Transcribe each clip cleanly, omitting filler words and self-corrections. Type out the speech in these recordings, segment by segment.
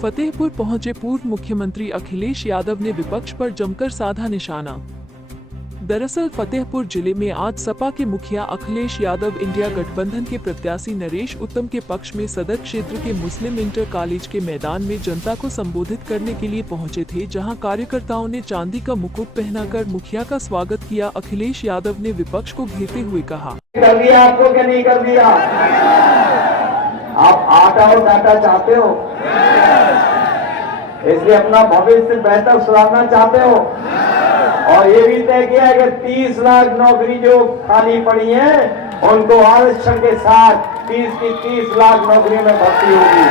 फतेहपुर पहुंचे पूर्व मुख्यमंत्री अखिलेश यादव ने विपक्ष पर जमकर साधा निशाना। दरअसल फतेहपुर जिले में आज सपा के मुखिया अखिलेश यादव इंडिया गठबंधन के प्रत्याशी नरेश उत्तम के पक्ष में सदर क्षेत्र के मुस्लिम इंटर कॉलेज के मैदान में जनता को संबोधित करने के लिए पहुंचे थे, जहां कार्यकर्ताओं ने चांदी का मुकुट पहनाकर मुखिया का स्वागत किया। अखिलेश यादव ने विपक्ष को घेरते हुए कहा, कर दिया आपको क्या नहीं कर दिया? आप आटा और डाटा चाहते हो, इसलिए अपना भविष्य बेहतर सुधारना चाहते हो, और ये भी तय किया कि 30 लाख नौकरी जो खाली पड़ी है उनको आरक्षण के साथ 30 की 30 लाख नौकरी में भर्ती होगी।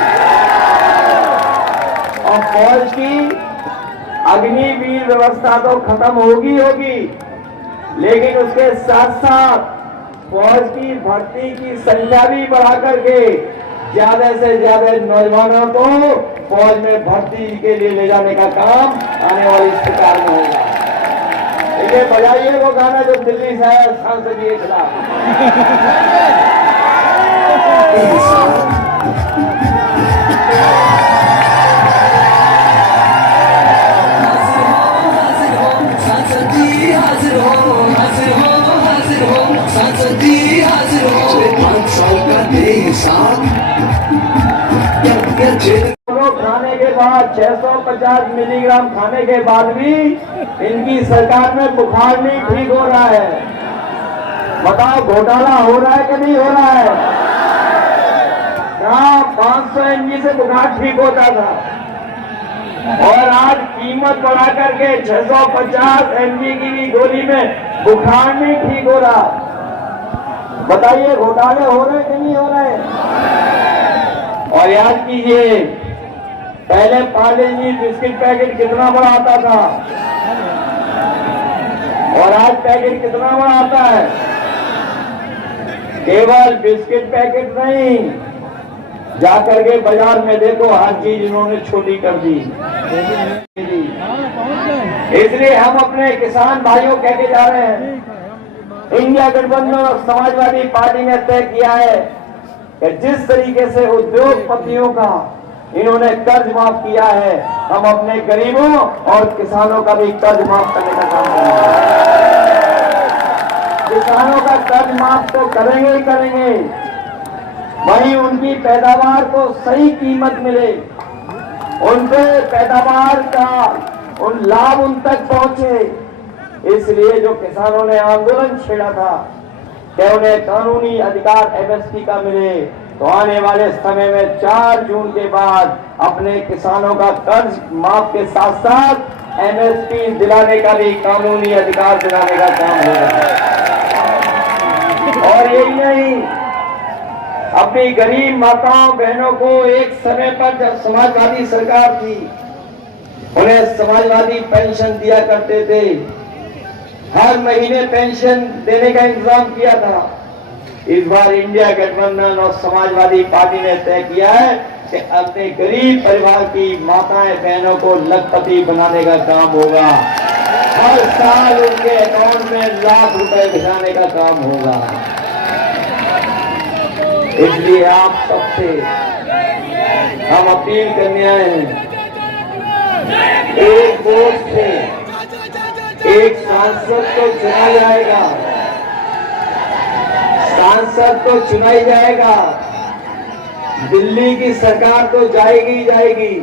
और फौज की अग्निवीर व्यवस्था तो खत्म होगी, लेकिन उसके साथ साथ फौज की भर्ती की संख्या भी बढ़ा करके ज्यादा से ज्यादा नौजवानों को फौज में भर्ती के लिए ले जाने का काम आने वाली सरकार में होगा। ये बजाइए वो गाना जो दिल्ली से है संसदीय खिलाफ। खाने के बाद 650 मिलीग्राम खाने के बाद भी इनकी सरकार में बुखार नहीं ठीक हो रहा है। बताओ घोटाला हो रहा है कि नहीं हो रहा है? कहाँ 500 mg से बुखार ठीक होता था और आज कीमत बढ़ा करके 650 mg की गोली में बुखार नहीं ठीक हो रहा। बताइए घोटाले हो रहे कि नहीं हो रहे? और याद कीजिए, पहले पार्ले जी बिस्किट पैकेट कितना बड़ा आता था और आज पैकेट कितना बड़ा आता है? केवल बिस्किट पैकेट नहीं, जाकर के बाजार में देखो हर चीज इन्होंने छोटी कर दी। इसलिए हम अपने किसान भाइयों कहते जा रहे हैं, इंडिया गठबंधन और समाजवादी पार्टी ने तय किया है कि जिस तरीके से उद्योगपतियों का इन्होंने कर्ज माफ किया है, हम अपने गरीबों और किसानों का भी कर्ज माफ करने का काम करेंगे। किसानों का कर्ज माफ तो करेंगे ही करेंगे, वहीं उनकी पैदावार को सही कीमत मिले, उनके पैदावार का उन लाभ उन तक पहुंचे। इसलिए जो किसानों ने आंदोलन छेड़ा था कि उन्हें कानूनी अधिकार एमएसपी का मिले, तो आने वाले समय में 4 जून के बाद अपने किसानों का कर्ज माफ के साथ साथ एमएसपी दिलाने का भी कानूनी अधिकार दिलाने का काम हो रहा है। और यही नहीं, अपनी गरीब माताओं बहनों को एक समय पर जब समाजवादी सरकार थी, उन्हें समाजवादी पेंशन दिया करते थे, हर महीने पेंशन देने का इंतजाम किया था। इस बार इंडिया गठबंधन और समाजवादी पार्टी ने तय किया है कि अपने गरीब परिवार की माताएं बहनों को लखपति बनाने का काम होगा। हर साल उनके अकाउंट में लाख रुपए भिजाने का काम होगा। इसलिए आप सबसे हम अपील करने आए हैं, एक वोट से एक सांसद तो चुना जाएगा, सांसद तो चुनाई जाएगा, दिल्ली की सरकार तो जाएगी ही जाएगी,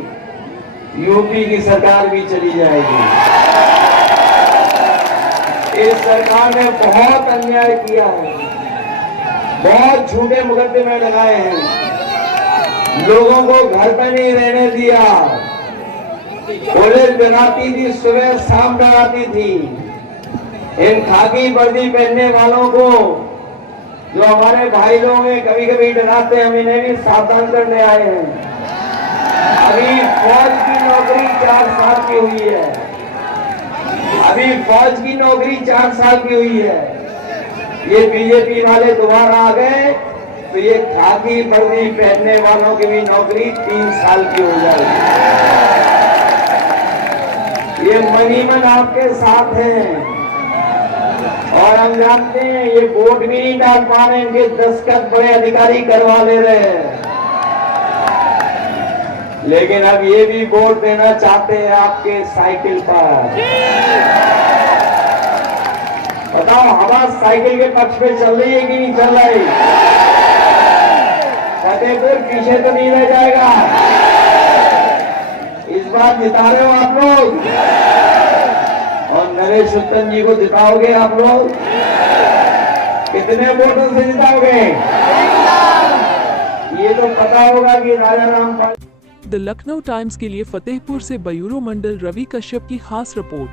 यूपी की सरकार भी चली जाएगी। इस सरकार ने बहुत अन्याय किया है, बहुत झूठे मुकदमे लगाए हैं, लोगों को घर पर नहीं रहने दिया, पुलिस डराती थी, सुबह शाम डराती थी। इन खाकी वर्दी पहनने वालों को जो हमारे भाई लोग हैं कभी कभी डराते, हम इन्हें भी सावधान करने आए हैं। अभी फौज की नौकरी 4 साल की हुई है, अभी फौज की नौकरी 4 साल की हुई है। ये बीजेपी वाले दोबारा आ गए तो ये खाकी वर्दी पहनने वालों की भी नौकरी 3 साल की हो जाएगी। ये मनीमन आपके साथ हैं और हम जानते हैं ये वोट भी नहीं डाल पा रहे, इनके दस्तखत बड़े अधिकारी करवा ले रहे हैं, लेकिन अब ये भी वोट देना चाहते हैं आपके साइकिल पर। बताओ हवा साइकिल के पक्ष में चल रही है कि नहीं चल रही? फतेहपुर पीछे तो नहीं रह जाएगा। इस बार जिता रहे हो आप लोग और नरेश उत्तम जी को जिताओगे आप लोग। कितने वोटों से जिताओगे ये तो पता होगा कि राजा रामपाल। द लखनऊ टाइम्स के लिए फतेहपुर से ब्यूरो मंडल रवि कश्यप की खास रिपोर्ट।